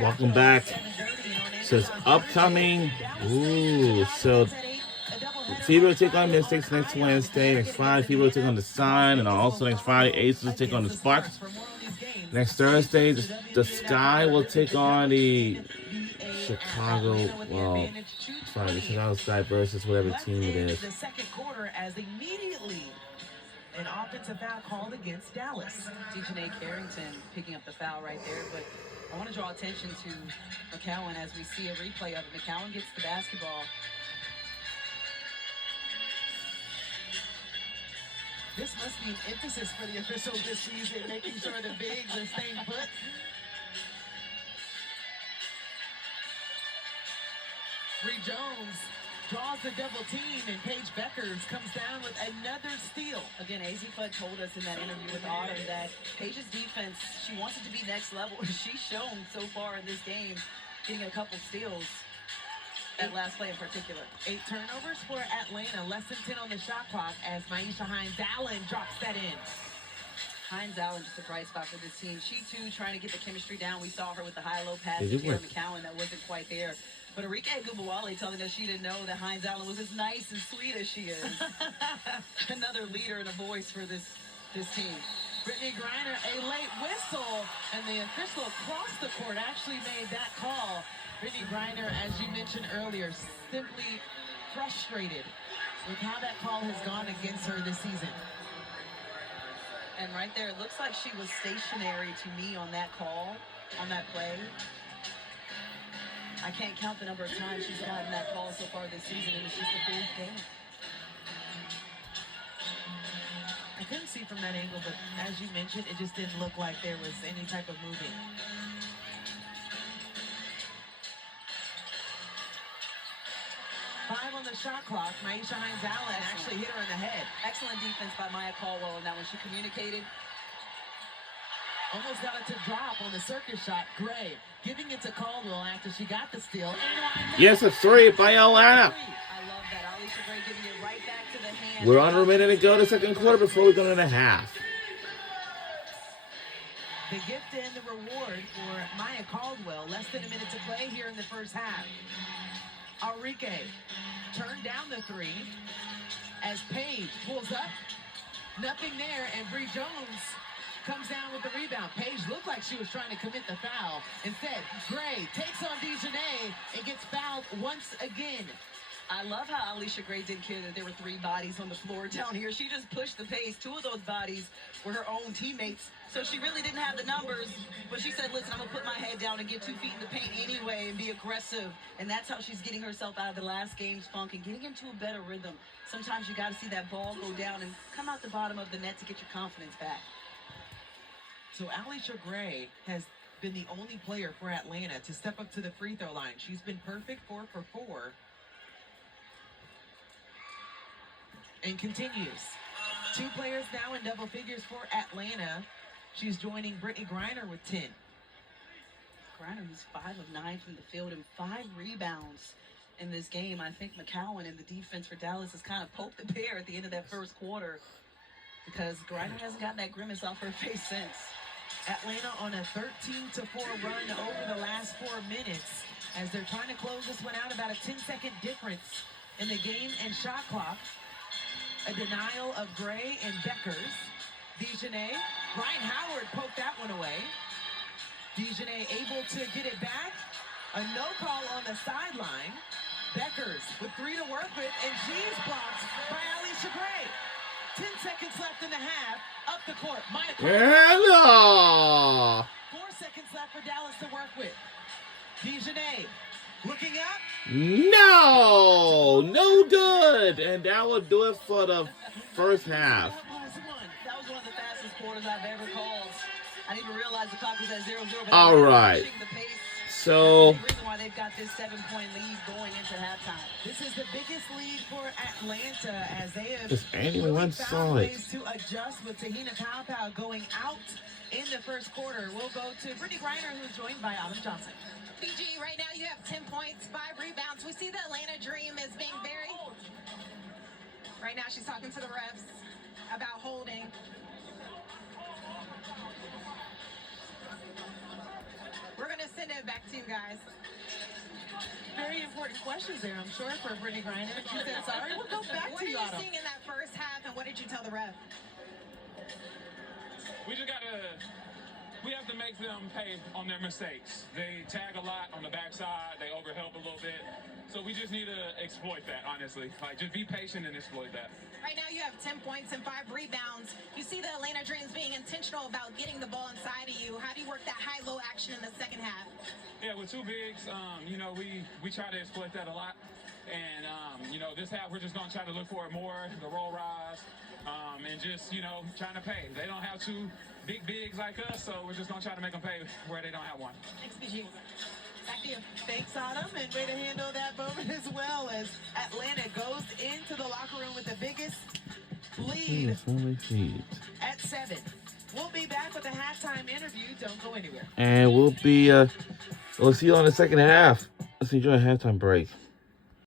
Welcome back. So it's upcoming. Ooh, so Fever will take on Mystics next Wednesday. Next Friday, Fever will take on the Sign. And also next Friday, Aces will take on the Sparks. Next Thursday, the Sky will take on the Chicago, the Chicago Sky versus whatever team it is. The second quarter as immediately an offensive foul called against Dallas. Dejanay Carrington picking up the foul right there, but I want to draw attention to McCowan as we see a replay of it. McCowan gets the basketball. This must be an emphasis for the officials this season, making sure the bigs are staying put. Bree Jones draws the double team, and Paige Beckers comes down with another steal. Again, AZ Fudd told us in that interview with Autumn that Paige's defense, she wants it to be next level. She's shown so far in this game, getting a couple steals. That last play in particular. 8 turnovers for Atlanta. Less than 10 on the shot clock as Myisha Hines-Allen drops that in. Hines-Allen just a bright spot for this team. She, too, trying to get the chemistry down. We saw her with the high-low pass to Tara McCowan that wasn't quite there. But Arike Gubawale telling us she didn't know that Hines-Allen was as nice and sweet as she is. Another leader and a voice for this team. Brittany Griner, a late whistle, and the official across the court actually made that call. Brittany Griner, as you mentioned earlier, simply frustrated with how that call has gone against her this season. And right there, it looks like she was stationary to me on that call, on that play. I can't count the number of times she's gotten that call so far this season, and it's just a big game. I couldn't see from that angle, but as you mentioned, it just didn't look like there was any type of moving. 5 on the shot clock. Myisha Hines-Allen actually hit her in the head. Excellent defense by Maya Caldwell on that one. She communicated. Almost got it to drop on the circus shot. Gray giving it to Caldwell after she got the steal. Yes, a 3 by Atlanta. I love that. Alicia Gray giving it right back to the hand. We're under a minute to go to second quarter before we go into half. The gift and the reward for Maya Caldwell. Less than a minute to play here in the first half. Arike turned down the 3 as Paige pulls up. Nothing there, and Bree Jones comes down with the rebound. Paige looked like she was trying to commit the foul. Instead, Gray takes on Dejanay and gets fouled once again. I love how Alicia Gray didn't care that there were 3 bodies on the floor down here. She just pushed the pace. 2 of those bodies were her own teammates. So she really didn't have the numbers, but she said, listen, I'm going to put my head down and get 2 feet in the paint anyway and be aggressive. And that's how she's getting herself out of the last game's funk and getting into a better rhythm. Sometimes you got to see that ball go down and come out the bottom of the net to get your confidence back. So Alicia Gray has been the only player for Atlanta to step up to the free throw line. She's been perfect 4 for 4. And continues. 2 players now in double figures for Atlanta. She's joining Brittany Griner with 10. Griner, who's 5 of 9 from the field and 5 rebounds in this game. I think McCowan and the defense for Dallas has kind of poked the bear at the end of that first quarter because Griner hasn't gotten that grimace off her face since. Atlanta on a 13-4 run over the last 4 minutes as they're trying to close this one out. About a 10-second difference in the game and shot clock. A denial of Gray and Beckers. Dejanay. Ryan Howard poked that one away. Dejanay able to get it back. A no call on the sideline. Beckers with 3 to work with, and she's blocked by Alicia Gray. 10 seconds left in the half. Up the court. Maya Hello. 4 seconds left for Dallas to work with. Dejanay looking up. No good. And that will do it for the first half. That was one of the fastest quarters I've ever called. I didn't even realize the clock was at 0-0. All right. So the reason why they've got this 7-point lead going into halftime. This is the biggest lead for Atlanta as they have found ways to adjust with Tahina Paopao going out in the first quarter. We'll go to Brittany Griner, who's joined by Autumn Johnson. PG, right now you have 10 points, 5 rebounds. We see the Atlanta Dream as being very... Right now she's talking to the refs about holding. important questions there, I'm sure, for Brittany Griner. She said, sorry, we'll go back What to are you, you Autumn. seeing in that first half, and what did you tell the ref? We have to make them pay on their mistakes. They tag a lot on the backside. They overhelp a little bit. So we just need to exploit that, honestly. Like, just be patient and exploit that. Right now you have 10 points and 5 rebounds. You see the Atlanta Dreams being intentional about getting the ball inside of you. How do you work that high-low action in the second half? Yeah, with two bigs, you know, we try to exploit that a lot. And, you know, this half we're just going to try to look for it more, the roll rise, and just, you know, trying to pay. They don't have two big bigs like us, so we're just going to try to make them pay where they don't have one. Thanks, BG. Back to you. Thanks, Autumn, and way to handle that moment as well as Atlanta goes into the locker room with the biggest lead Yes, only feet. at 7. We'll be back with a halftime interview. Don't go anywhere. And we'll see you on the second half. Let's enjoy a halftime break.